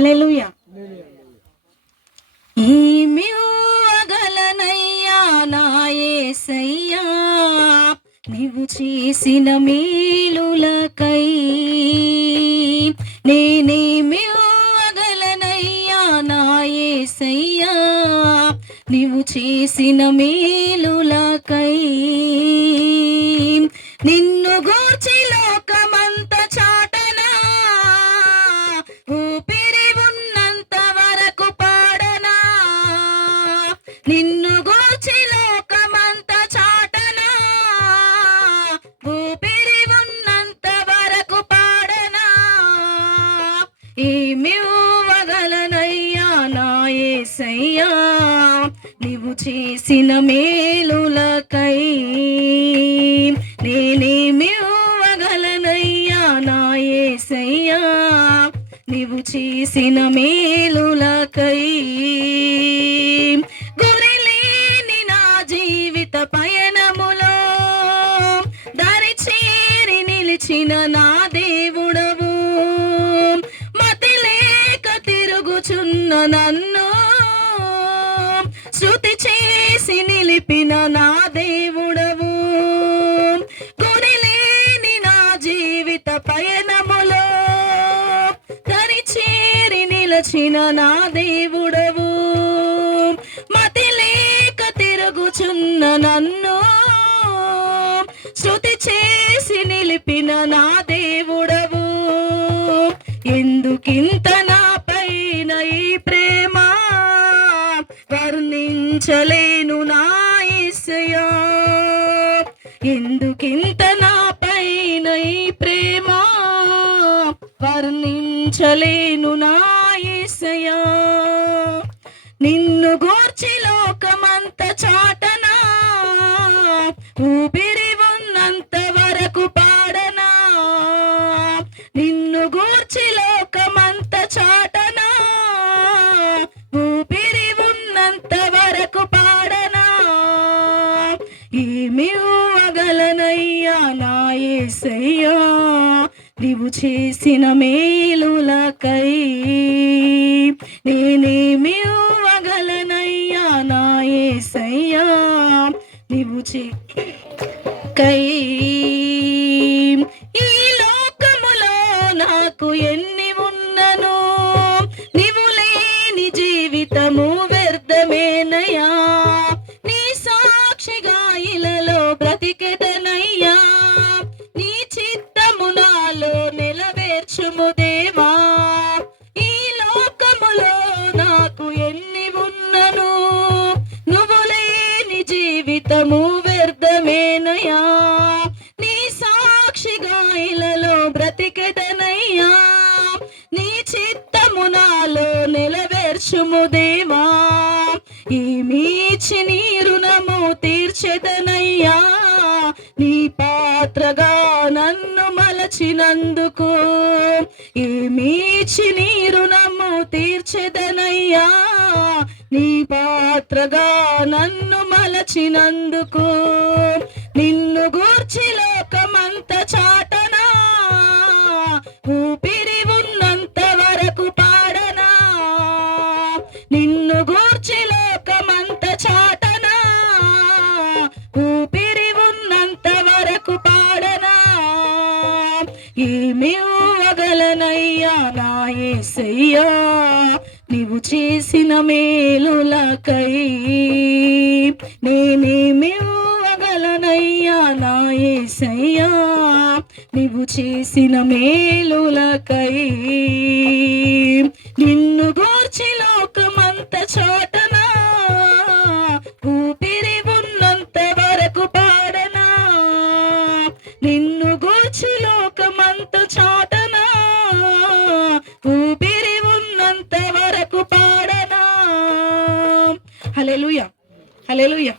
హల్లెలూయా. ఏమివ్వగలనయ్యా నా యేసయ్యా నీవు చేసిన మేలులకై, నేనేమివ్వగలనయ్యా నా యేసయ్యా నీవు చేసిన మేలులకై. నిన్ను గూర్చి లోకమంత చాటనా, ఊపిరి ఉన్నంత వరకు పాడనా. నిన్ను గూర్చి లోకమంత చాటనా, ఊపిరి ఉన్నంత వరకు పాడనా. ఏమివ్వగలనయ్యా నా యేసయ్యా నీవు చేసిన మేలులకై, నేనేమివ్వగలనయ్యా నా యేసయ్యా నీవు చేసిన మేలులకై. గురిలేని నా జీవిత పయనములో దారి చేరి నిలిచిన నా దేవుడవు, మతి లేక తిరుగుచున్న నన్ను శృతి చేసి నిలిపిన నా దేవుడవు. గురిలేని నా జీవిత పయనములో దారి చేరి నిలిచిన నా దేవుడవు, మతి లేక తిరుగుచున్న నన్ను శృతి చేసి నిలిపిన నా దేవుడవు. ఎందుకింత నా పైన ఈ ప్రేమ వర్ణించలేను నా యేసయ్యా, ఎందుకింత నా పైన ఈ ప్రేమ వర్ణించలేను నా యేసయ్యా. నిన్ను గూర్చి లోకమంత చాటనా, ఊపిరి ఉన్నంత వరకు పాడనా. నిన్ను గూర్చి లోకమంత చాటనా, ఊపిరి ఉన్నంత వరకు పాడనా. ఏమివ్వగలనయ్యా నా యేసయ్యా నీవు చేసిన మేలులకై, నేనేమివ్వగలనయ్యా నా యేసయ్యా నీవు కై. ఈ లోకములో నాకు ఎన్ని ఉన్నను, నీవు లేని జీవితము వ్యర్థమేనయ్యా. నీ సాక్షిగా ఇలలో బ్రతికెదనయ్యా, నీ చిత్తము నాలో నెలవేర్చుము దేవా. ఈ లోకములో నాకు ఎన్ని ఉన్నను, నువ్వు లేని జీవితము వ్యర్థమేనయ్యా. నీ సాక్షిగా ఇలలో బ్రతికెదనయ్యా, నీ చిత్తము నాలో నెలవేర్చుము దేవా. ఏమీచి నీ రుణము తీర్చెదనయ్యా, నీ పాత్రగా నన్ను మలచినందుకు. ఏమీచి నీ రుణము తీర్చెదనయ్యా, నీ పాత్రగా నన్ను మలచినందుకు. నిన్ను గూర్చి లోకమంత చాటనా, ఊపిరి ఉన్నంత వరకు పాడనా. నిన్ను గూర్చి లోకమంత చాటనా, ఊపిరి ఉన్నంత వరకు పాడనా. ఏమివ్వగలనయ్యా నా యేసయ్యా నీవు చేసిన మేలులకై, నేనేమివ్వగలనయ్యా నా యేసయ్యా నీవు చేసిన మేలులకై. నిన్ను గూర్చి లోకమంత చాటనా, ఊపిరి ఉన్నంత వరకు పాడనా. నిన్ను గూర్చి లోకమంత చాటనా, ఊపిరి ఉన్నంత వరకు పాడనా. హల్లెలూయా, హల్లెలూయా.